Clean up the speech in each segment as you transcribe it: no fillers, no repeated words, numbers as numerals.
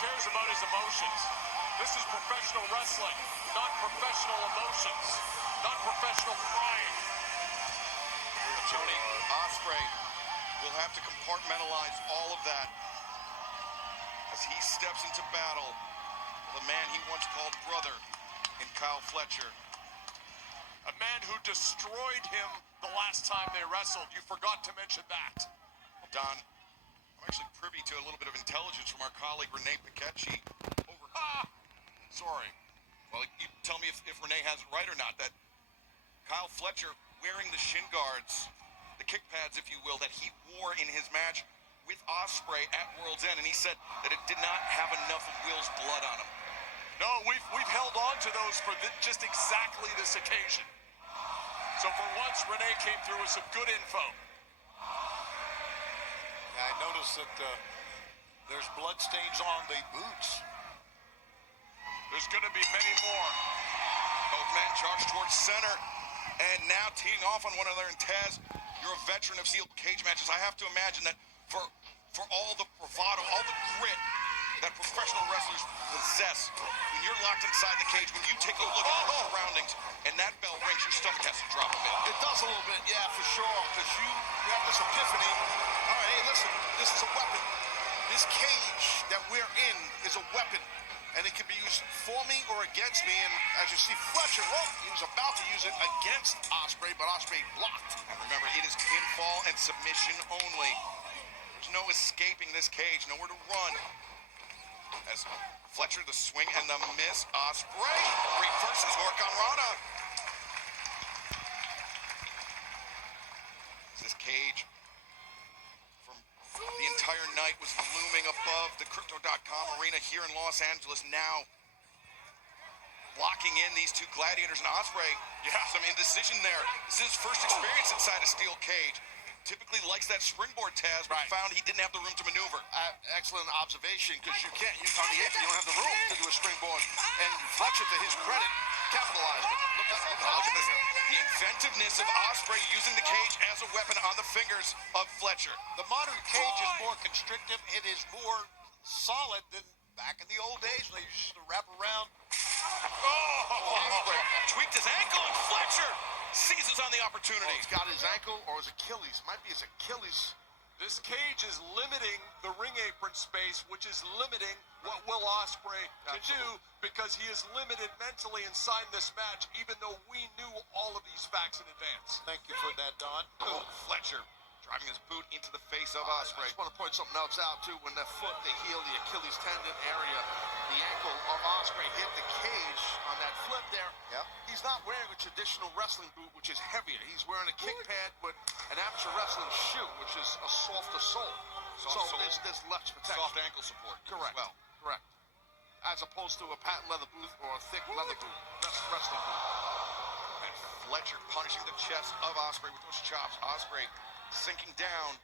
cares about his emotions? This is professional wrestling, not professional emotions, not professional crying. Tony, Ospreay will have to compartmentalize all of that as he steps into battle with a man he once called brother in Kyle Fletcher. A man who destroyed him the last time they wrestled. You forgot to mention that. Well, Don, I'm actually privy to a little bit of intelligence from our colleague Renee Paquette over. Sorry. Well, you tell me if Renee has it right or not, that Kyle Fletcher wearing the shin guards, the kick pads, if you will, that he wore in his match with Ospreay at World's End, and he said that it did not have enough of Will's blood on him. No, we've held on to those for just exactly this occasion. So for once, Renee came through with some good info. I noticed that there's blood stains on the boots. There's going to be many more. Both men charge towards center, and now teeing off on one another. And Taz, you're a veteran of steel cage matches. I have to imagine that for all the bravado, all the grit that professional wrestlers possess, when you're locked inside the cage, when you take a look at your surroundings, and that bell rings, your stomach has to drop a bit. It does a little bit, yeah, for sure, because you have this epiphany. All right, hey, listen, this is a weapon. This cage that we're in is a weapon, and it can be used for me or against me. And as you see, Fletcher, he was about to use it against Ospreay, but Ospreay blocked. And remember, it is pinfall and submission only. There's no escaping this cage, nowhere to run. As Fletcher, the swing and the miss, Ospreay reverses Hurricane Rana. This cage from the entire night was looming above the Crypto.com arena here in Los Angeles. Now blocking in these two gladiators, and Ospreay, some indecision there. This is his first experience inside a steel cage. Typically likes that springboard, Taz, but found he didn't have the room to maneuver. Excellent observation, because you can't. On the apron, you don't have the room to do a springboard. And Fletcher, to his credit, capitalized. Look at this. The inventiveness of Ospreay using the cage as a weapon on the fingers of Fletcher. The modern cage is more constrictive. It is more solid than back in the old days when they used to wrap around. Ospreay tweaked his ankle, and Fletcher seizes on the opportunity. He's got his ankle or his Achilles. Might be his Achilles. This cage is limiting the ring apron space, which is limiting what Will Ospreay can do, because he is limited mentally inside this match, even though we knew all of these facts in advance. Thank you for that, Don. Fletcher driving his boot into the face of I Ospreay. just want to point something else out, too. When the foot, the heel, the Achilles tendon area, the ankle of Ospreay hit the cage on that flip there. Yep. He's not wearing a traditional wrestling boot, which is heavier. He's wearing a kick pad with an amateur wrestling shoe, which is a softer sole. There's less protection. Soft ankle support. Correct. Well, correct. As opposed to a patent leather boot or a thick leather boot, wrestling boot. and Fletcher punishing the chest of Ospreay with those chops. Ospreay sinking down.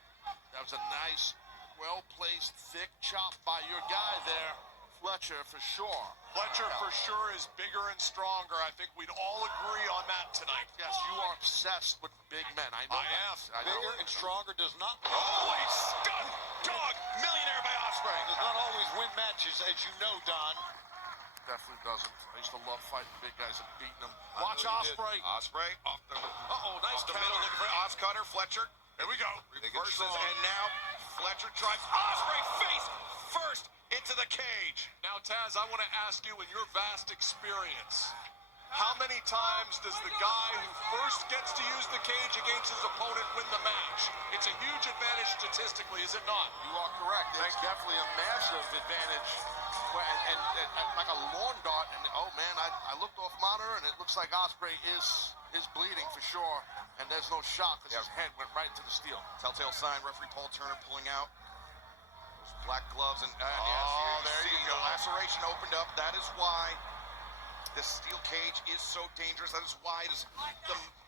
That was a nice, well-placed, thick chop by your guy there, Fletcher, for sure. Fletcher for sure is bigger and stronger. I think we'd all agree on that tonight. Yes, you are obsessed with big men. I know that. Bigger and stronger does not Holy stud dog millionaire by Ospreay. does not always win matches, as you know, Don. Definitely doesn't. I used to love fighting big guys and beating them. Watch Ospreay. Ospreay off the Nice off the middle, looking for Os Cutter. Fletcher. Here we go. Reverses, and now Fletcher drives Ospreay face first into the cage. Now, Taz, I want to ask you, in your vast experience, how many times does the guy who first gets to use the cage against his opponent win the match? It's a huge advantage statistically, is it not? You are correct. It's definitely a massive advantage. And like a lawn dart, and oh man, I looked off monitor, and it looks like Ospreay is bleeding for sure, and there's no shot because his head went right into the steel. Telltale sign, referee Paul Turner pulling out. Those black gloves, and there you go. Laceration opened up. That is why this steel cage is so dangerous. That is why it is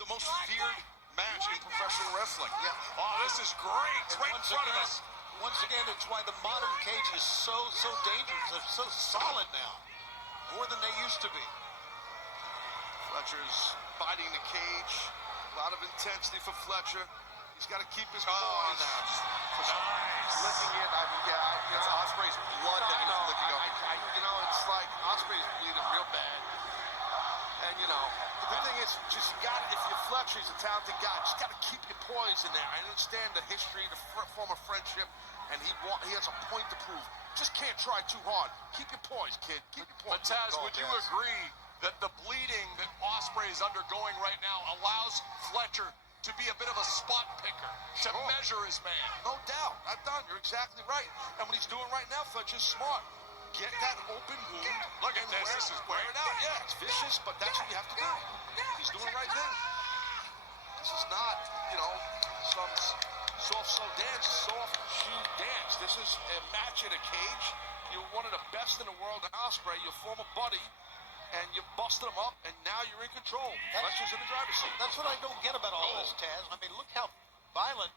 the most feared match in professional wrestling. Yeah. Oh, this is great. It's right in front of us. Once again, it's why the modern cage is so dangerous. They're so solid now, more than they used to be. Fletcher's fighting the cage. A lot of intensity for Fletcher. He's got to keep his core on that. Nice. Licking it. It's Ospreay's blood that he was licking Fletcher, he's a talented guy. Just got to keep your poise in there. I understand the history, the former friendship, and he has a point to prove. Just can't try too hard. Keep your poise, kid. Keep your poise. But Taz, would you agree that the bleeding that Ospreay is undergoing right now allows Fletcher to be a bit of a spot picker, to measure his man? No doubt. I'm done. You're exactly right. And what he's doing right now, Fletcher's smart. Get that open wound. Look at this. This is wear great. it out. Yeah, it's vicious, but that's what you have to do. He's doing the right thing. This is not, some soft shoe dance. This is a match in a cage. You're one of the best in the world in Ospreay, your former buddy, and you busted him up, and now you're in control. Fletcher's in the driver's seat. That's what I don't get about all this, Taz. I mean, look how violent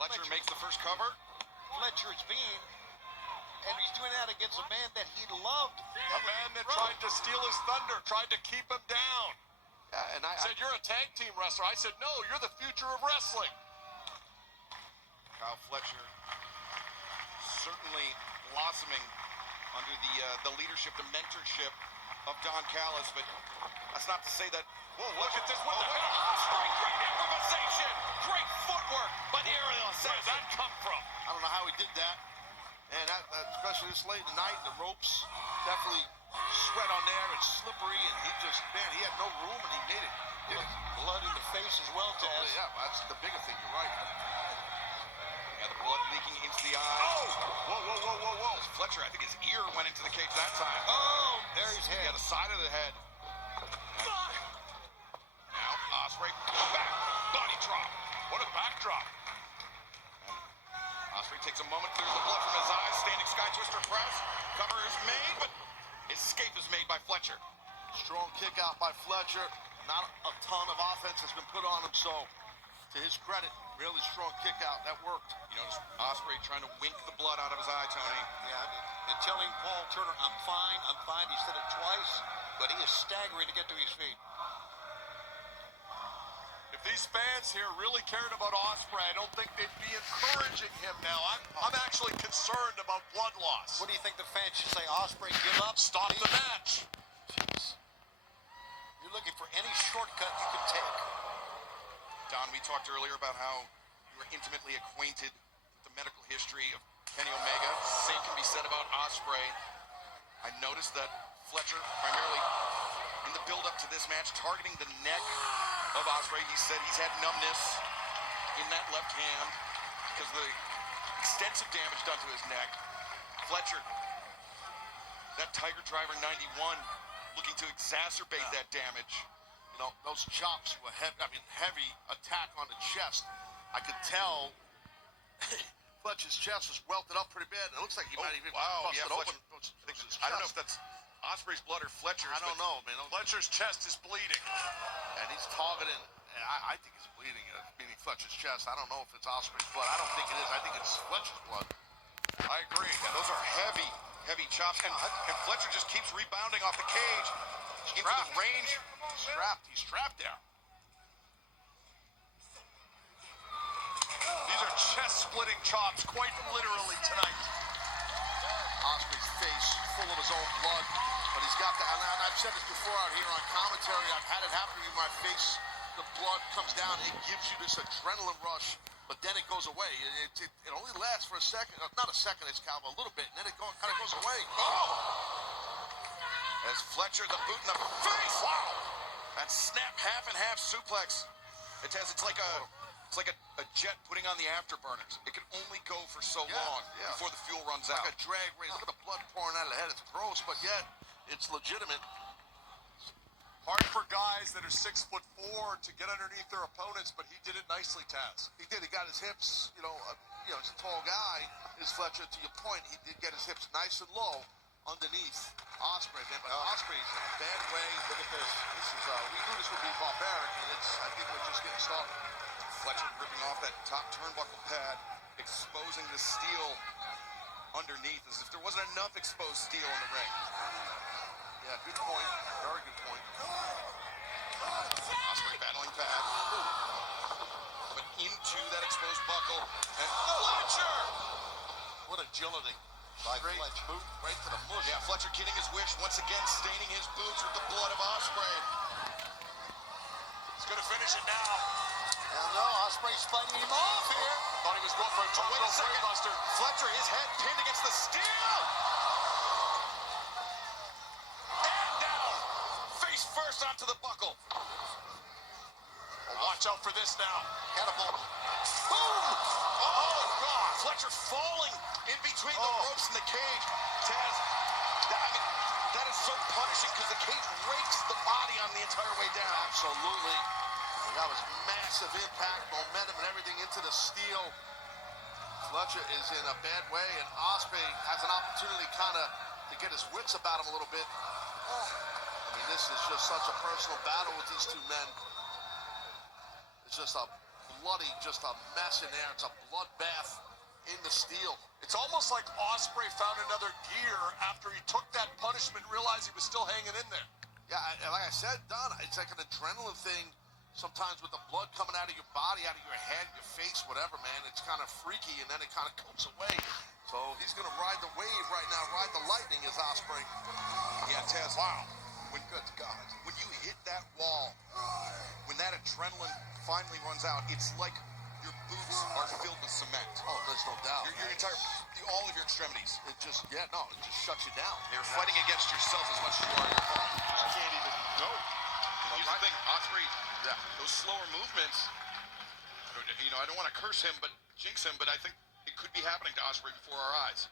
Fletcher makes the first cover. Fletcher is being, and he's doing that against a man that he loved. A man that tried to steal his thunder, tried to keep him down. Yeah, and I Said, you're a tag team wrestler. I said, no, you're the future of wrestling. Kyle Fletcher certainly blossoming under the leadership, the mentorship of Don Callis, but that's not to say that. Whoa, look at this. What the hell? Ospreay, great improvisation, great footwork, but aerial assassin. Where did that come from? I don't know how he did that. And that, especially this late in the night, the ropes definitely sweat on there. It's slippery, and he had no room, and he made it. Did it. Blood in the face as well, Taz. Yeah, that's the bigger thing. You're right. Yeah, the blood leaking into the eyes. Whoa. Fletcher, I think his ear went into the cage that time. Oh, there he's Yeah, head. the side of the head. Now, Ospreay, back, body drop. What a backdrop. Ospreay takes a moment, clears the blood from his eyes, standing sky twister press. Cover is made, but escape is made by Fletcher. Strong kick out by Fletcher. Not a ton of offense has been put on him, so to his credit, really strong kick out. That worked. You notice Ospreay trying to wink the blood out of his eye, Tony. Yeah, and telling Paul Turner, I'm fine. He said it twice, but he is staggering to get to his feet. If these fans here really cared about Ospreay, I don't think they'd be encouraging him now. I'm actually concerned about blood loss. What do you think the fans should say? Ospreay, give up. Stop the match. Jeez. You're looking for any shortcut you can take. Don, we talked earlier about how you were intimately acquainted with the medical history of Kenny Omega. Same can be said about Ospreay. I noticed that Fletcher, primarily in the build-up to this match, targeting the neck of Ospreay. He said he's had numbness in that left hand because of the extensive damage done to his neck. Fletcher, that Tiger Driver 91, looking to exacerbate that damage. Those chops were heavy attack on the chest. I could tell Fletcher's chest was welted up pretty bad. It looks like he might even busted open. I don't know if that's Ospreay's blood or Fletcher's. I don't know, man. Fletcher's chest is bleeding. And he's targeting. I think he's bleeding, meaning Fletcher's chest. I don't know if it's Ospreay's blood. I don't think it is. I think it's Fletcher's blood. I agree. Yeah, those are heavy chops. And Fletcher just keeps rebounding off the cage into the range. He's trapped there. These are chest-splitting chops, quite literally tonight. Ospreay's face full of his own blood, but he's got the, and I've said this before out here on commentary, I've had it happen to me, my face, the blood comes down, it gives you this adrenaline rush, but then it goes away. It only lasts for a second, not a second, it's kind of a little bit, and then it kind of goes away. As Fletcher, the boot in the face. Wow. That snap half and half suplex. It's like a jet putting on the afterburners. It can only go for so long before the fuel runs out. Like a drag race. Look at the blood pouring out of the head. It's gross, but yet it's legitimate. Hard for guys that are 6'4" to get underneath their opponents, but he did it nicely, Taz. He did. He got his hips. He's a tall guy. Is Fletcher, to your point, he did get his hips nice and low underneath Ospreay, man. But Osprey's in a bad way. Look at this. This is we knew this would be barbaric, and I think we're just getting started. Fletcher ripping off that top turnbuckle pad, exposing the steel underneath, as if there wasn't enough exposed steel in the ring. Yeah, good point. Very good point. Ospreay battling pad. But into that exposed buckle. And Fletcher! What agility by Fletcher. Boot right to the mush. Yeah, Fletcher getting his wish, once again staining his boots with the blood of Ospreay. He's going to finish it now. Hell no, Ospreay's fighting him off here. Thought he was going for a Wait a second. brainbuster. Fletcher, his head pinned against the steel. And down. Face first onto the buckle. Oh, watch out for this now. Catapult. Boom! Oh, God. Fletcher falling in between the ropes and the cage. Taz, that is so punishing because the cage rakes the body on the entire way down. Absolutely. That was massive impact, momentum, and everything into the steel. Fletcher is in a bad way, and Ospreay has an opportunity kind of to get his wits about him a little bit. I mean, this is just such a personal battle with these two men. It's just a bloody, just a mess in there. It's a bloodbath in the steel. It's almost like Ospreay found another gear after he took that punishment, realized he was still hanging in there. Yeah, and like I said, Don, it's like an adrenaline thing. Sometimes with the blood coming out of your body, out of your head, your face, whatever, man, it's kind of freaky, and then it kind of goes away. So he's going to ride the wave right now, ride the lightning, is Ospreay. Yeah, Taz. Wow. Good God. When you hit that wall, when that adrenaline finally runs out, it's like your boots are filled with cement. Oh, there's no doubt. Your entire, all of your extremities. It just, it just shuts you down. You're fighting against yourself as much as you are your opponent. You just can't even go. Here's the thing, Ospreay, those slower movements, I don't want to curse him, but jinx him, but I think it could be happening to Ospreay before our eyes.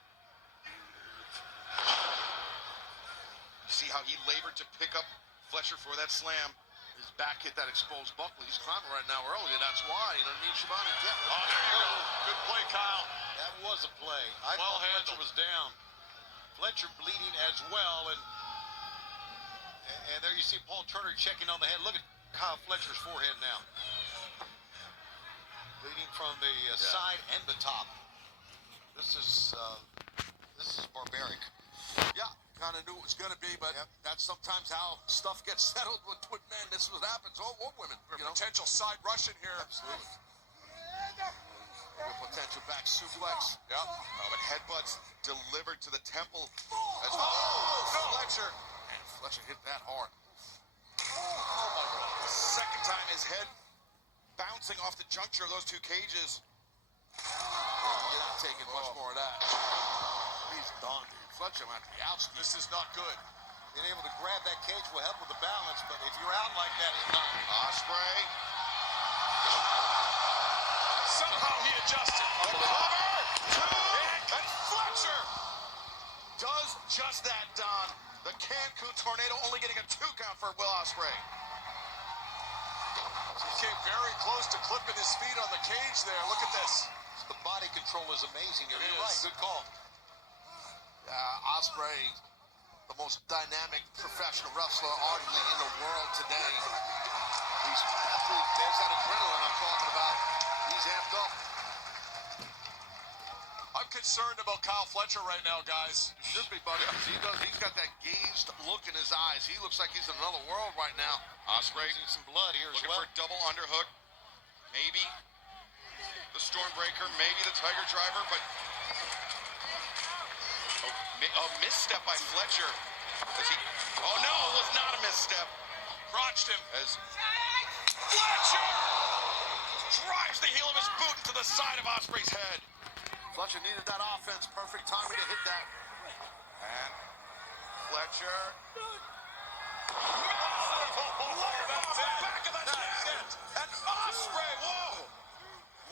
You see how he labored to pick up Fletcher for that slam. His back hit that exposed buckle. He's climbing right now earlier. That's why. You know what I mean, Shivani? Oh, there you go. Good play, Kyle. That was a play. I Well thought Fletcher handled. was down. Fletcher bleeding as well, and there you see Paul Turner checking on the head. Look at Kyle Fletcher's forehead now. Bleeding from the side and the top. This is barbaric. Yeah, kind of knew it was going to be, but that's sometimes how stuff gets settled with men. This is what happens, or women. You know? Potential side Russian here. Absolutely. A potential back suplex. Yep. But headbutts delivered to the temple. As Fletcher. And Fletcher hit that hard. Oh my God. The second time his head bouncing off the juncture of those two cages. You're not taking much more of that. He's done, dude. Fletcher might be out. This is not good. Being able to grab that cage will help with the balance, but if you're out like that, it's not. Ospreay. Somehow he adjusted. The cover. And Fletcher does just that, Don. The Cancun Tornado only getting a 2 count for Will Ospreay. He came very close to clipping his feet on the cage there. Look at this. The body control is amazing. You're It right. is. Good call. Ospreay, the most dynamic professional wrestler arguably in the world today. There's that adrenaline I'm talking about. He's amped up. I'm concerned about Kyle Fletcher right now, guys. Should be, buddy. He's got that gazed look in his eyes. He looks like he's in another world right now. Ospreay Losing some blood here as looking well. for a double underhook. Maybe the Stormbreaker, maybe the Tiger Driver, but a misstep by Fletcher. Oh no, it was not a misstep. Crotched him. As Fletcher drives the heel of his boot into the side of Ospreay's head. Fletcher needed that offense. Perfect timing to hit that. And Fletcher. Back of the net. And Ospreay, whoa!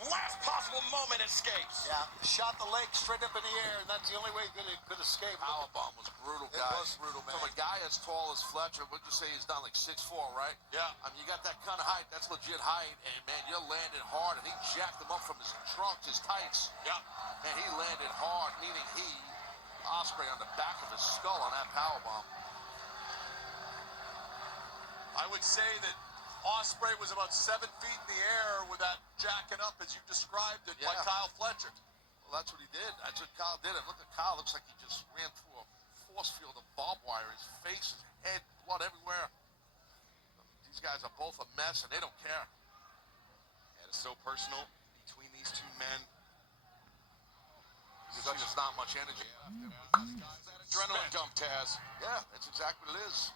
Last possible moment escapes. Yeah, shot the leg straight up in the air, and that's the only way it could escape. Powerbomb was brutal, It guys. was brutal, man. From a guy as tall as Fletcher, would you say he's down like 6'4", right? Yeah. I mean, you got that kind of height. That's legit height. And, man, you're landing hard. And he jacked him up from his trunk, his tights. Yeah. Man, he landed hard, meaning Ospreay on the back of his skull on that powerbomb. I would say that Ospreay was about 7 feet in the air with that jacking up as you described it by Yeah. Kyle Fletcher. Well, that's what he did. That's what Kyle did. And look at Kyle. Looks like he just ran through a force field of barbed wire. His face, his head, blood everywhere. These guys are both a mess, and they don't care. And it's so personal between these two men. There's just not much energy. That adrenaline dump, Taz. Yeah, that's exactly what it is.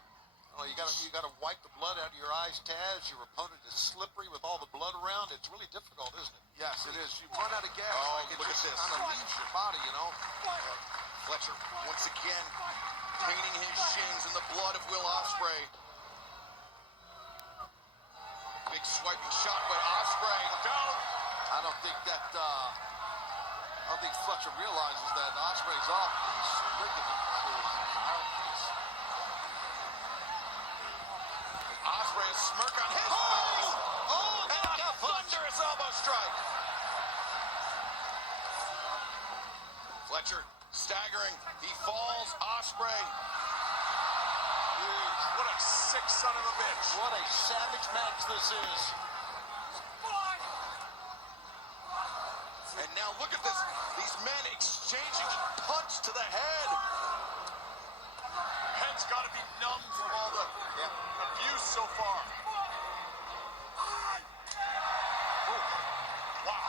Oh, you gotta wipe the blood out of your eyes, Taz. Your opponent is slippery with all the blood around. It's really difficult, isn't it? Yes, it is. You run out of gas. Oh, like look at it just this. kind of leaves your body, you know. Fletcher once again painting his shins in the blood of Will Ospreay. Big swiping shot by Ospreay. Look out! I don't think Fletcher realizes that Ospreay's off. He's licking him to his iron piece. Ospreay, a smirk on his face. Oh, and a thunderous elbow strike. Fletcher staggering. He falls. Ospreay. What a sick son of a bitch. What a savage match this is. And now look at this. These men exchanging punch to the head. Head's got to be numb from all the abuse so far. Wow.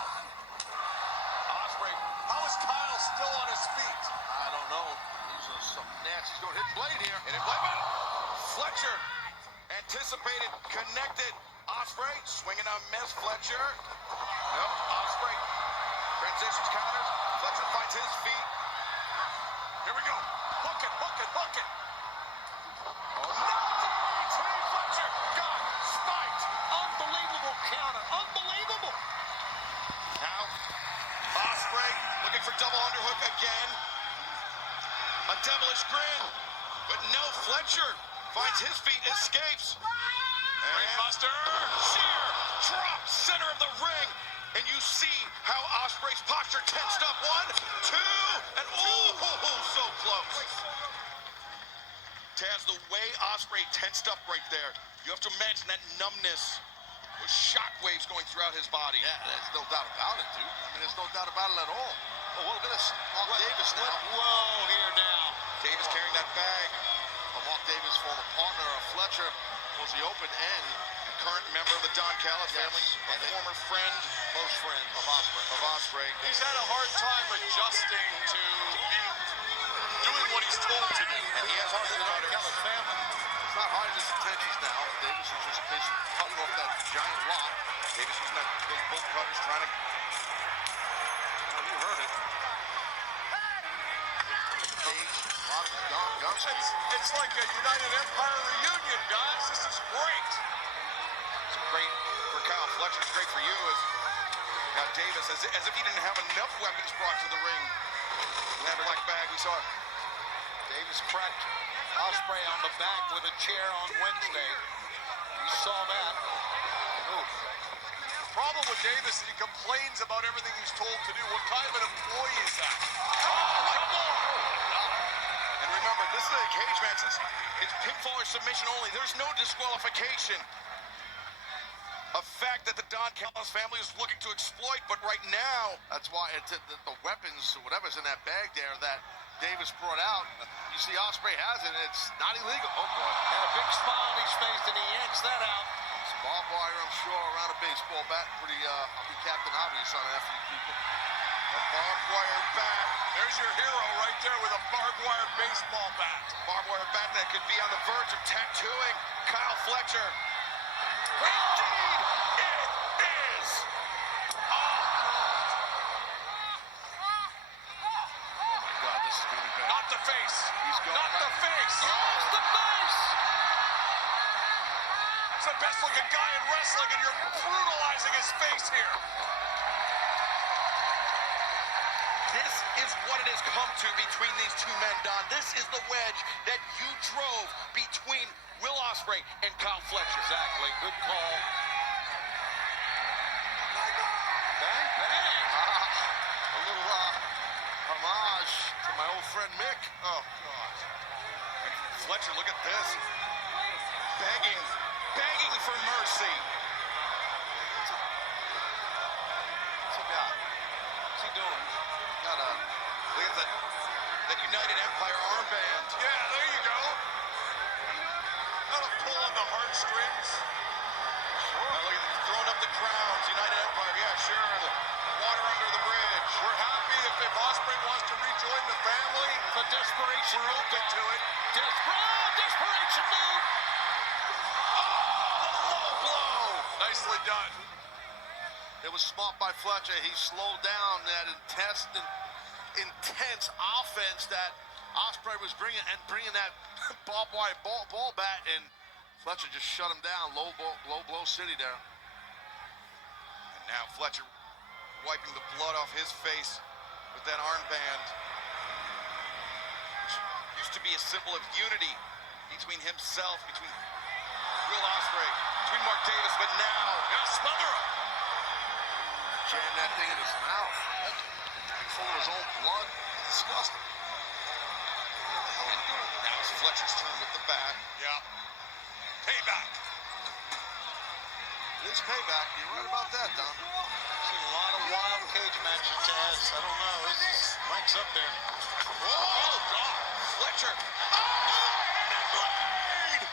Ospreay. How is Kyle still on his feet? I don't know. He's some nasty. He's going to hit blade here. And in Blackman, Fletcher anticipated, connected. Ospreay swinging on miss. Fletcher. No, Ospreay transitions, counters. Fletcher finds his feet. Here we go. Hook it, hook it, hook it. Oh, no! Fletcher got spiked. Unbelievable counter. Unbelievable. Now, Ospreay looking for double underhook again. A devilish grin. But no, Fletcher finds his feet, escapes. Brainbuster. Sheer drop center of the ring. And you see how Ospreay's posture tensed up. 1, 2, and oh, so close. Taz, the way Ospreay tensed up right there, you have to imagine that numbness with shockwaves going throughout his body. Yeah, there's no doubt about it, dude. I mean, there's no doubt about it at all. Oh, well, look at this. Mark Davis now. Whoa, here now. Davis carrying that bag. Mark Davis, former partner of Fletcher, was the open end. Current member of the Don Callis family, and a former friend, Close friend of Ospreay. He's had a hard time adjusting to doing what he's told to do. And he has heart in the Don Callis family. It's not hiding his intentions now. Davis is just basically cutting off that giant rock. Davis using those bolt cutters trying to. Well, you heard it. Cage, Rock, Don Gunsky. It's like a United Empire reunion, guys. This is great. It's great for Kyle Fletcher. It's great for you as Davis, as if he didn't have enough weapons brought to the ring. That black bag we saw. Davis cracked Ospreay on the back with a chair on Wednesday. You saw that. The problem with Davis is he complains about everything he's told to do. What kind of an employee is that? And remember, this is a cage match. It's pinfall or submission only. There's no disqualification. A fact that the Don Callis family is looking to exploit, but right now, That's why the weapons, whatever's in that bag there that Davis brought out, you see Ospreay has it, and it's not illegal. Oh, boy. And a big smile on his face, and he yanks that out. Some barbed wire, I'm sure, around a baseball bat. Pretty, I'll be Captain Obvious on that for you people. a barbed wire bat. There's your hero right there with a barbed wire baseball bat. Barbed wire bat that could be on the verge of tattooing Kyle Fletcher. Indeed, it is. God, this is going to be bad. Not the face. He's going Not the right. face. Yes, the face! That's the best looking guy in wrestling, and you're brutalizing his face here. This is what it has come to between these two men, Don. This is the wedge that you drove between Will Ospreay and Kyle Fletcher. Exactly. Good call. Bang, bang. A little homage to my old friend Mick. Oh, God. Fletcher, look at this. Begging for mercy. What's he got? What's he doing? Got a... Look at that United Empire armband. Yeah, there you go. Not a pull on the heartstrings. Look at he's throwing up the crowns. United Empire, yeah, sure. The water under the bridge. We're happy if Ospreay wants to rejoin the family. The desperation We're move, open Don. to it. Desperation move. Nicely done. It was smart by Fletcher. He slowed down that intense offense that Ospreay was bringing that barbed wire ball bat, and Fletcher just shut him down. Low blow city there. And now Fletcher wiping the blood off his face with that armband, which used to be a symbol of unity between himself, between Will Ospreay, between Mark Davis, but now, Smother him. Jam that thing in his mouth. Full of his own blood. Disgusting. now it's Fletcher's turn with the bat. Yeah. Payback. It is payback. You're right about that, Don. I've seen a lot of wild cage matches, Taz. I don't know. It's Mike's up there. Oh, God. Fletcher. Blade!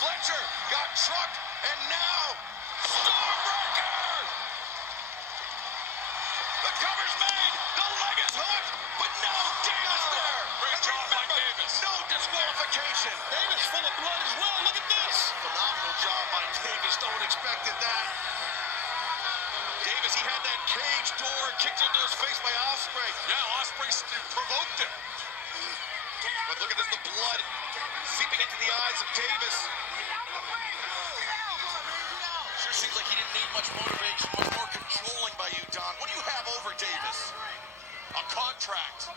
Fletcher got trucked, and now Stormbreaker! The cover's made. The leg is hooked, but no Davis there. Great And job by remember, Davis. no disqualification. Davis full of blood as well. Look at this. Phenomenal job by Davis. No one expected that. Davis, he had that cage door kicked into his face by Ospreay. Yeah, Ospreay provoked him. But look at this, the blood seeping into the eyes of Davis. Sure seems like he didn't need much motivation, much more controlling by you, Don. What do you have over Davis? A contract.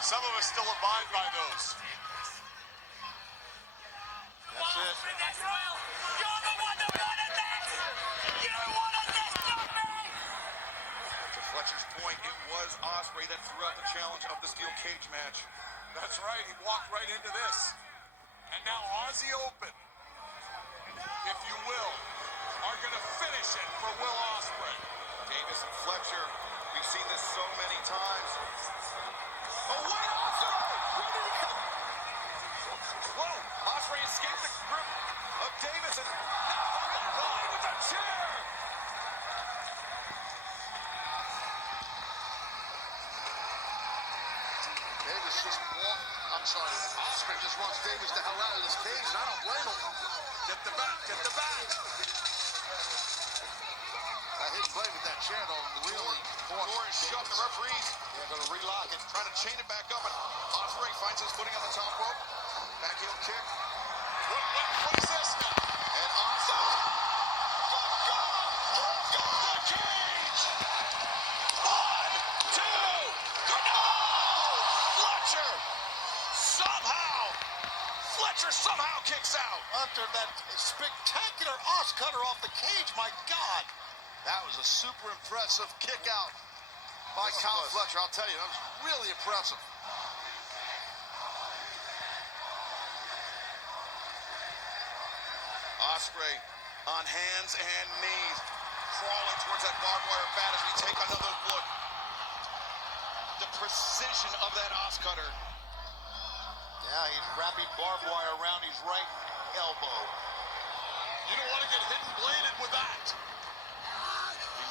Some of us still abide by those. That's it. To Fletcher's point, it was Ospreay that threw out the challenge of the steel cage match. That's right. He walked right into this. And now Aussie Open, if you will, are going to finish it for Will Ospreay. Davis and Fletcher, we've seen this so many times. Oh, wait, Ospreay! Where did he come? Whoa, Ospreay escaped the grip of Davis and now with a chair! Davis just Ospreay just wants Davis the hell out of this cage, and I don't blame him. Get the bat, get the bat. I hit play with that chair, though. Really. Door is shut, the referees They're going to relock it. trying to chain it back up, and Ospreay finds his footing on the top rope. Back heel kick. What is this now? And Ospreay. The cage! 1, 2, 3, no! Fletcher somehow kicks out. After that spectacular os cutter off the cage, my God. That was a super impressive kick out by Kyle Fletcher. I'll tell you, that was really impressive. Ospreay on hands and knees, crawling towards that barbed wire bat as we take another look. The precision of that os cutter. Yeah, he's wrapping barbed wire around his right elbow. You don't want to get hidden bladed with that.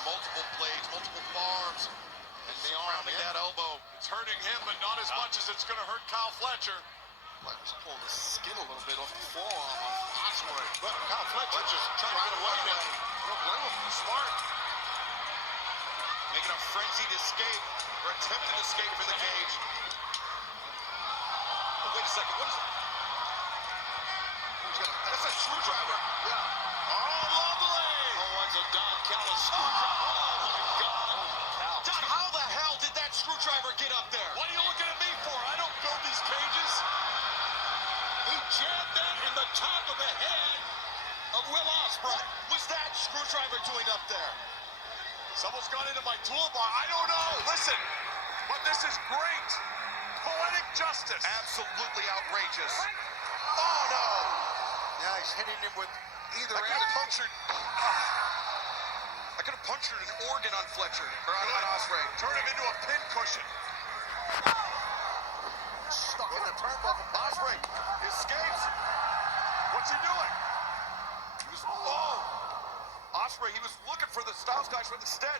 Multiple blades, multiple barbs, and surrounding that elbow. It's hurting him, but not as much as it's going to hurt Kyle Fletcher. Fletcher's pulling the skin a little bit off the forearm of Ospreay. But Kyle Fletcher just trying to get away with it. Don't blame him. Smart. Making a frenzied escape, or attempted escape from the cage. Oh, wait a second, what is that? That's a screwdriver. Yeah. Oh, lovely! Oh, it's a Don Callis screwdriver. Oh, my God. Don, how the hell did that screwdriver get up there? What are you looking at me for? I don't build these cages. He jammed that in the top of the head of Will Ospreay. What was that screwdriver doing up there? Someone's gone into my toolbar. I don't know. Listen, but this is great. Poetic justice. Absolutely outrageous. Oh, no! Yeah, he's hitting him with either I could have punctured an organ on Fletcher, or on Ospreay. Turn him into a pin cushion. Stuck in the turnbuckle. Ospreay escapes. What's he doing? Ospreay, he was looking for the Styles guys, but instead,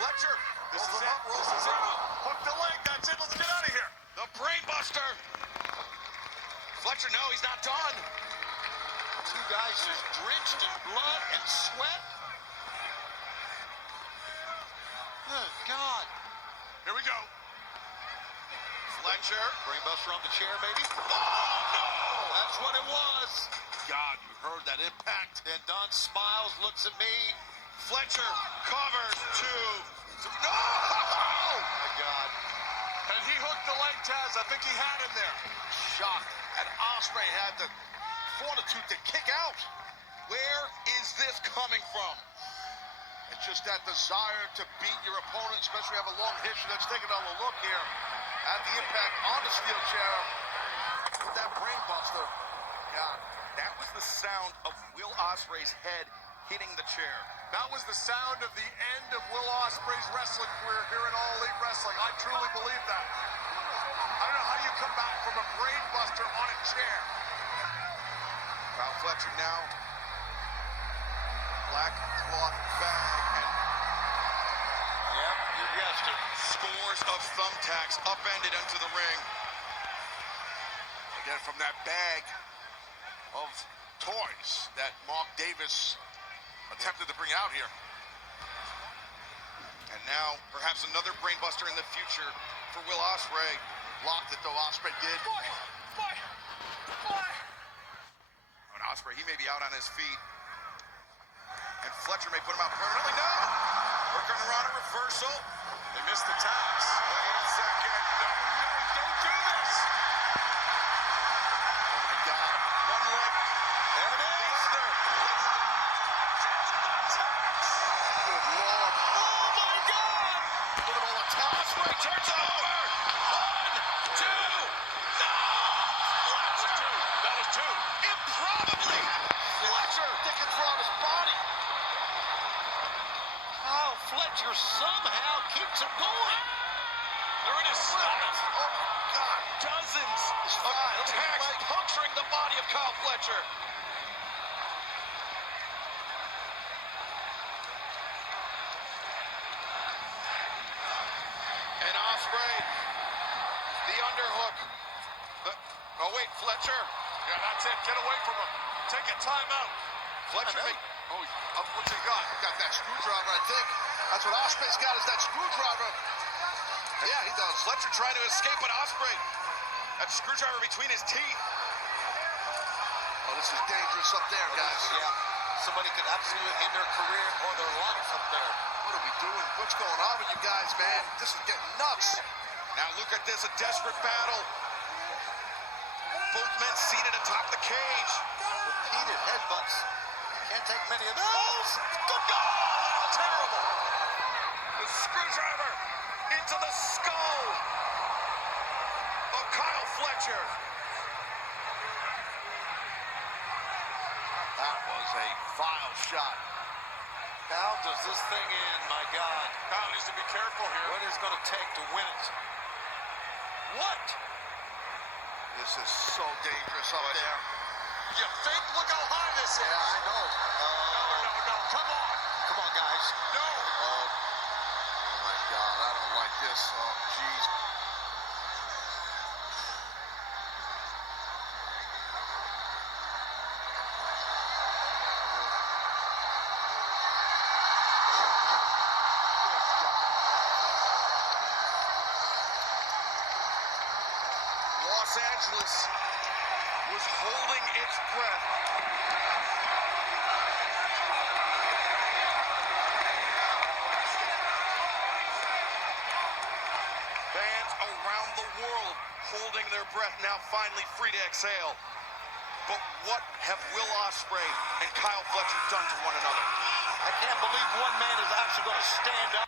Fletcher, This is rolls him it. up, rolls This is him it. up. Hook the leg. That's it. Let's get out of here. The brain buster. Fletcher, no, he's not done. Two guys just drenched in blood and sweat. Good God. Here we go. Fletcher. Brainbuster on the chair, maybe. Oh, no! That's what it was. God, you heard that impact. And Don smiles, looks at me. Fletcher covers two. No! Oh, my God. And he hooked the leg, Taz. I think he had him there. Shocked. And Ospreay had the fortitude to kick out. Where is this coming from? It's just that desire to beat your opponent, especially have a long history. Let's take another look here at the impact on the steel chair with that brainbuster. God, That was the sound of Will Ospreay's head hitting the chair. That was the sound of the end of Will Ospreay's wrestling career here in All Elite Wrestling. I truly believe that. I don't know how you come back from a brain buster on a chair. Kyle Fletcher now. Black cloth bag and Yep, you guessed it. scores of thumbtacks upended into the ring. again from that bag of toys that Mark Davis attempted to bring out here. And now, perhaps another brainbuster in the future for Will Ospreay. Blocked it though, Ospreay did. And Ospreay, he may be out on his feet. And Fletcher may put him out permanently. No! Working around a reversal. They missed the tax. Wait a second. No, don't do this. Oh my God. One leg. There it is. Good Lord. Oh, my God. Look at all the talent. Ospreay turns it over. One, two. No! Fletcher. That is two. Improbably. Fletcher. Thinking throughout his body. Oh, Fletcher somehow keeps it going. There it is. Stop it. Oh my God. Dozens of attacks puncturing the body of Kyle Fletcher. And Ospreay, the underhook. Oh wait, Fletcher. Yeah, that's it. Get away from him. Take a timeout. Fletcher may. Oh, what's he got? Got that screwdriver, I think. That's what Ospreay's got, is that screwdriver. Yeah, he does. Fletcher trying to escape, but Ospreay, that screwdriver between his teeth. Oh, this is dangerous up there, guys. Yeah, somebody could absolutely end their career or their life up there. What are we doing? What's going on with you guys, man? This is getting nuts. Now look at this, a desperate battle. Both men seated atop the cage. Repeated headbutts. Can't take many of those. Good God! Terrible. The screwdriver into the skull of Kyle Fletcher. That was a vile shot. How does this thing end, my God? Kyle needs to be careful here. What is it going to take to win it? What? This is so dangerous up there. You think? Look how high this is. Yeah, I know. No. Come on. Come on, guys. No. Oh my God, I don't like this. Oh, jeez. Los Angeles was holding its breath. Fans around the world holding their breath, now finally free to exhale. But what have Will Ospreay and Kyle Fletcher done to one another? I can't believe one man is actually going to stand up.